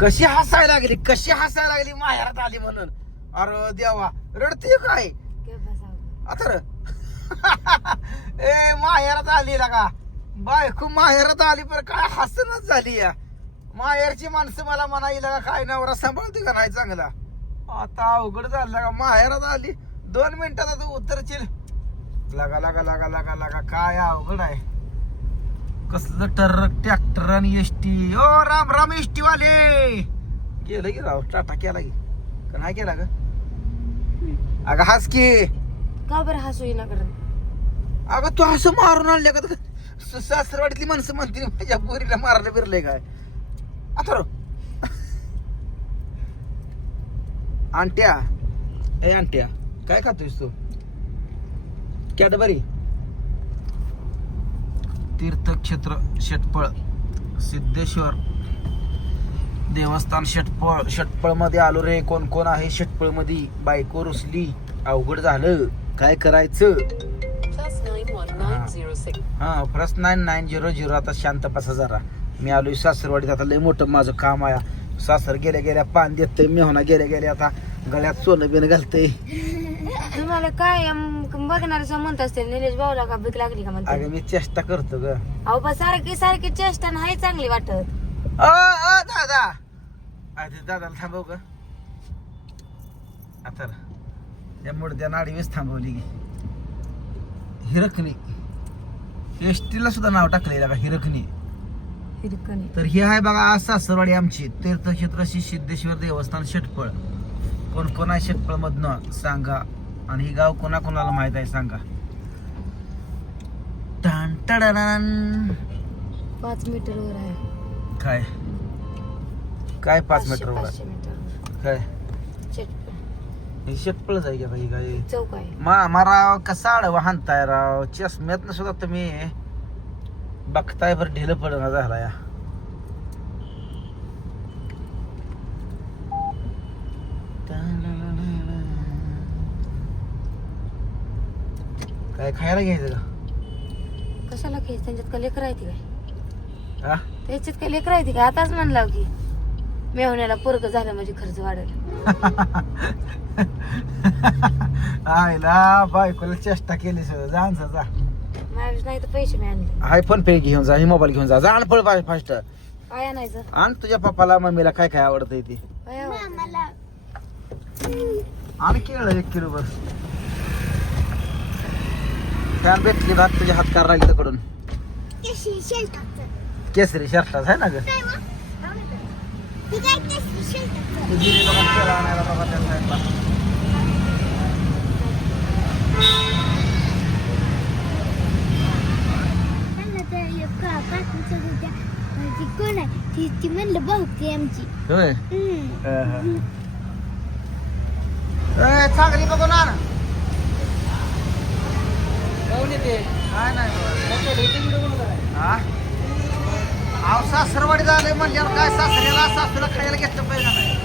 कशी हसायला लागली? कशी हसायला लागली? माहेरात आली म्हणून. अरे देवा रडते काय. आता र ए माहेरात आली का? बायको माहेरात आली पण काय हसनच झाली या. माहेरची माणसं मला म्हणायला का काय नवरा सांभाळते का नाही चांगला? आता अवघड झालं का? माहेरात आली. दोन मिनिटात आता उतरशील लागा लागा लागा लागा लागा काय अवघड आहे. कसलं ट्रक ट्रॅक्टर आणि एस टी ओ राम राम एस टी वाले! गेलं की राव टाटा केला की. का नाही केला ग अगं हाच की. का बरं हसू येईना करत? अगं तू असं मारून आणल्या का? स- सासरवाडीतली माणसं म्हणतील माझ्या पोरीला मारायला फिरले काय? आता रो आंट्या. ए आंट्या काय खातोयस तू? कॅडबरी तीर्थक्षेत्र शेटपळ सिद्धेश्वर देवस्थान शेटपळ षटपळमध्ये आलो रे. कोण कोण आहे शेटपळमध्ये? बायको रुसली. अवघड झालं. काय करायचं? Plus 91906. हा plus nine nine zero zero आता शांत पासा जरा. मी आलोय सासरवाडीत. आता लय मोठं माझं काम आहे. सासर गेल्या गेल्या पान देतय मेहना गेल्या गेल्या आता. गळ्यात सोनं बिन घालतय. तुम्हाला काय बघणार म्हणत असते निलेश भाऊला का भीक लागली का म्हणते अगं मी चेष्टा करतो ग. अहो पण सारखी सारखी चेष्टा नाही चांगली वाटत. अ अ, दादा! अरे दादाला थांबव ग. आता या मुडद्या नाडीवीच थांबवली की. हिरकणी. सुद्धा नाव टाकलेलं का हिरकणी. हिरकणी. तर ही आहे बघा आज सासरवाडी आमची तीर्थक्षेत्र श्री सिद्धेश्वर देवस्थान शेटपळ. कोण कोण आहे शेटपळ मधनं सांगा आणि ही गाव कोणा कोणाला माहीत आहे सांगा. पाच मीटर वर आहे. काय? काय पाच पाचशे- मीटर वर पाचशे काय? ही शेटपळच आहे का बाई काय चौक आहे. मा मारा कसा आडवा हाणताय राव सुद्धा तुम्ही बघताय बरं ढिलं पडणं झाला या काय खायला घ्यायचं का? कशाला खेळ त्यांच्यात का लेकर आहे ती काय? हा? त्याच्यात काय लेकर आहे ती काय? आताच म्हणला की मेहण्याला पोरग झालं म्हणजे खर्च वाढेल. आईला बायकोला चेष्टा केली सगळं. जा जा जा. माझ्या नाही तर पैसे मी आणले. हाय फोन पे घेऊन जा ही मोबाईल घेऊन जा. जा आण पळ फास्ट काय आणायचं आण तुझ्या पप्पाला मम्मीला काय काय आवडतं ते? आवडतं? आण केळ एक किलो बस. फॅन भेटली भात तुझ्या हात कार राहिली कडून केसरी शर्टाच आहे ना ग. कोण आहे? ती म्हणलं आमची. होय? चांगली बघून काय नाही हा? सासरवाडी झाले म्हणल्यावर काय सासऱ्याला सासूला खायला घेतलं पाहिजे नाही?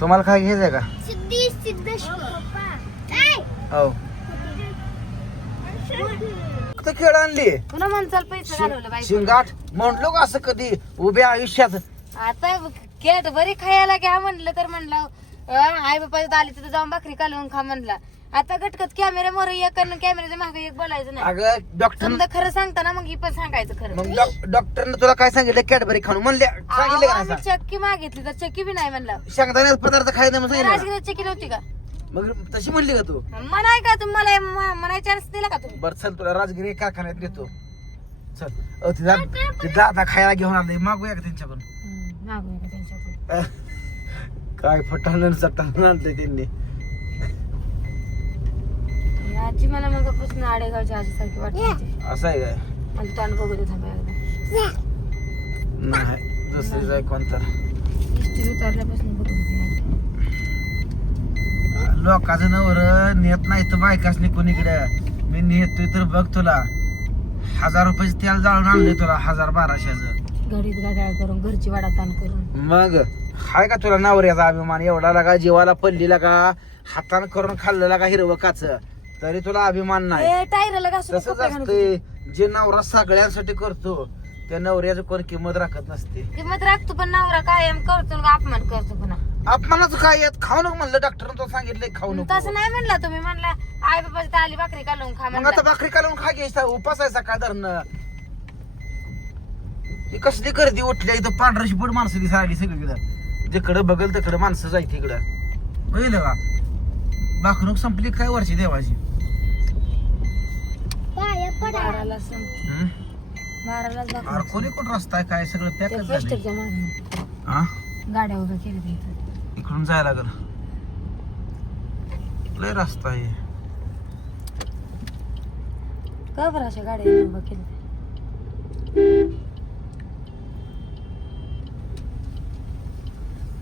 तुम्हाला काय घ्यायचंय का? सिद्धी सिद्धेश्वर काय? हो. खेळ आणली? पुन्हा म्हणचाल पैसे घालवलं बाई? शिंगाट म्हणलो का असं कधी? उभ्या आयुष्यात. आता कॅट बरी खायला घ्या म्हणलं तर म्हणलं आई बापा आली तिथं जाऊन भाकरी कालवून खा म्हणला. आता गटकत कॅमेरा मोर एक आणि कॅमेऱ्याच्या मागे एक बोलायचं नाही. अगं डॉक्टर समजा खरं सांगता ना मग ही पण सांगायचं खरं. मग डॉक- डॉक्टरनं तुला काय सांगितलं? कॅडबरी खाणं म्हणले सांगितलं का अहो, नाही आम्ही चक्की मागितली तर चक्की बी नाही म्हणलं? शेंगदाण्याचा पदार्थ खायचं म्हणून सांगितलं. का? राजगिरी चक्की नव्हती का? मग तशी म्हणली का तू? म्हणाय का तुम्हाला म- म्हणाय चान्स दिला का तुम्ही? बर चल तुला राजगिरी कारखान्यात देतो चल. अ, ती दा- ती दादा खायला घेऊन आले मागूया का त्यांच्याकडून? मागूया का त्यांच्याकडून? अह, काय फटाण सटाण आणले त्यांनी. आजी मला मगापासून आडेगावच्या आजीसारखी वाटते. असं आहे काय? मला तोंड बघू दे थांबा एकदा. नाही दुसरीच आहे कोणतर इस्त्री उतरल्यापासून बघू दे लोकांचं नवर नेत नाही तर बायकाच निघून इकडे मी नेतोय तर बघ तुला. हजार रुपयाचे तेल जाळून आणले तुला हजार बाराशेचं. घडीत गाड्या करून घरची वाडाताण करून. मग हाय का तुला नवऱ्याचा अभिमान? एवढा लागा जीवाला पडलेला का? हातानं करून खाल्लेला का हिरवं काच? तरी तुला अभिमान नाही. ए टायरला घासून तसंच कपडे घालून असते जे नवरा सगळ्यांसाठी करतो त्या नवऱ्याचं कोण किंमत राखत नसते. किंमत राखतो पण नवरा कायम करतो अपमान करतो पुन्हा. अपमानाचं काय येत खाऊ नको म्हणलं डॉक्टरनं तो सांगितलंय खाऊ नको. तसं नाही म्हणला तुम्ही म्हणला आई बाबाची आली भाकरी घालून खा मग आता म्हणला. भाकरी काढून खा घ्यायचा उपास आहे सकाळ धरणं. ही कसली गर्दी उठल्या इथं पांढरा शिपट माणसं दिसायली सगळीकडं. जिकडं बघल तिकडं माणसं जायची इकडं. बघितलं का? भाकणूक संपली काय वर्षी देवाची? बाराला. अरे कोणी कोण रस्ता आहे? काय सगळं पॅकच झालं हा गाड्या उभ्या केल्या तिथं इकडून जायला लागल. लय रस्ता आहे. का बरं अशा गाड्या उभ्या केल्या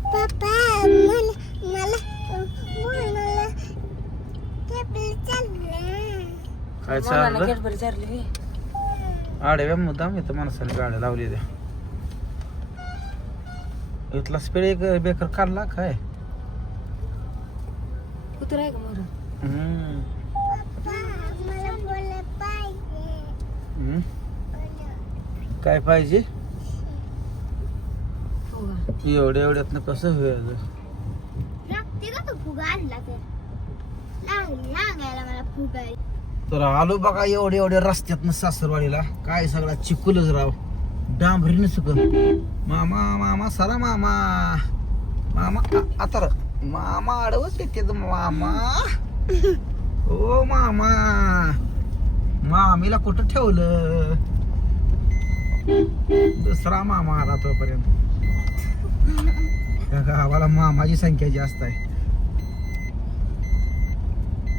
पप्पा मला मला मला टेबल चाललं काय चाललं. आडव्या मुद्दाम इथं माणसाने गाड्या लावली त्या इथला स्पीड एक बेकर काढला काय कुत्रा आहे का मोर हम्म. पप्पा मला बोललं पाहिजे हम्म. काय पाहिजे हो का? एवढ्या एवढ्यातनं कसं होईल लागते का तो फुगा आणला तर लाग लागायला मला फुगा तर आलो बघा एवढे एवढे रस्त्यातनं सासरवाडीला. काय सगळा चिकुलच राव. डांबरीनं सुकन मामा मामा सारा मामा. मामा आ- आता र. मामा आडवच येते मामा. ओ मामा. मामीला कुठं ठेवलं? दुसरा मामा आला तोपर्यंत. त्या गावाला मामाची संख्या जास्त आहे.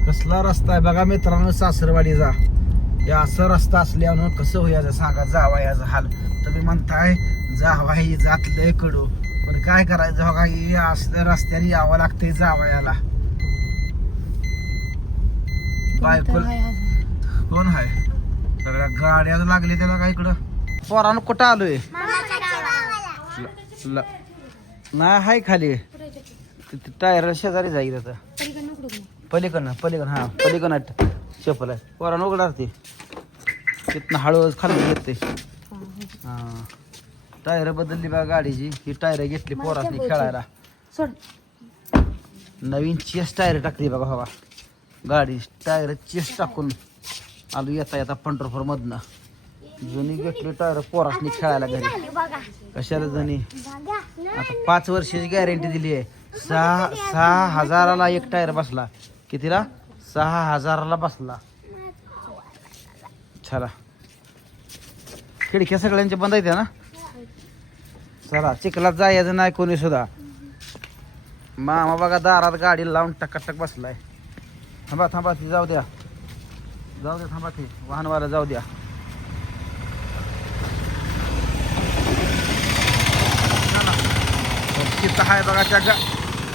कसला रस्ता आहे? बघा मित्रांनो सासरवाडीचा. या असं रस्ता असल्यानं कसं होयाचं सांगा जावा याचा हाल. तुम्ही म्हणताय जावा ही जात लय कडू. पण काय करायचं बघा हे असल्या रस्त्याने यावं लागतंय जावयाला बायको? कोण आहे सगळ्या गाड्या लागले त्याला काय इकडं? पोरानं कुठं आलोय? ल- ल- नाही हाय खाली. तिथे टायर शेजारी जाईल आता. पलीकडनं पलीकडं हा पलीकडनं चप्पल आहे पोरानं उघडा ते तिथनं हळूहळू खाली येते. हा, टायर बदलली बघा गाडीची. ही टायर घेतली पोरासनी खेळायला. सोड. नवीन चेस टायर टाकली बघा हवा. गाडी टायर चेस टाकून आलो येता येता पंढरपूर मधनं. जुनी घेतली टायर पोरासनी खेळायला घरी. कशाला जुनी? आता पाच वर्षाची गॅरंटी दिली आहे सहा सहा हजाराला एक टायर बसला. कितीला? सहा हजाराला बसला. चला. खिडक्या सगळ्यांच्या बंद आहेत ना? चला चिखलात जायचं नाही कोणी सुद्धा. मामा बघा दारात गाडी लावून टकाटक बसलाय. थांबा थांबा ती जाऊ द्या. जाऊ द्या थांबा ती. वाहनवाला जाऊ द्या. तिथं आहे बघा त्या गा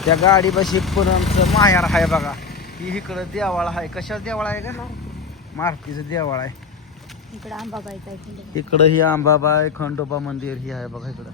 त्या गाडी बशी पुरणचं माहेर आहे बघा. ही इकडं देवाळा आहे. कशाच देवाळा आहे का? मारुतीचं. देवाळ आहे. इकडे आंबा पाहिजे इकडं ही अंबाबाई खंडोबा मंदिर ही आहे बघा इकडं.